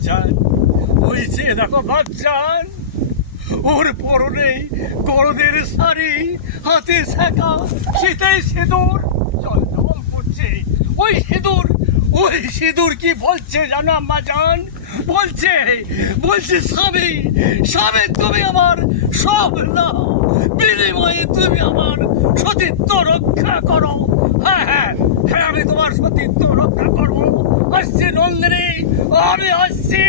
আম্মাজান, ওই যে দেখো বাচ্চান, ওর পরনে গরদের শাড়ি, হাতে শেখা, শীতে সিঁদুর জল পড়ছে। ওই সিঁদুর কি বলছে জানো আম্মাজান? বলছে স্বামী, তুমি আমার সব নাও, বিনিময়ে তুমি আমার সতীত্ব রক্ষা করো। হ্যাঁ, আমি তোমার সতীত্ব রক্ষা করবো। আসছি নন্দিনী, আমি আসছি।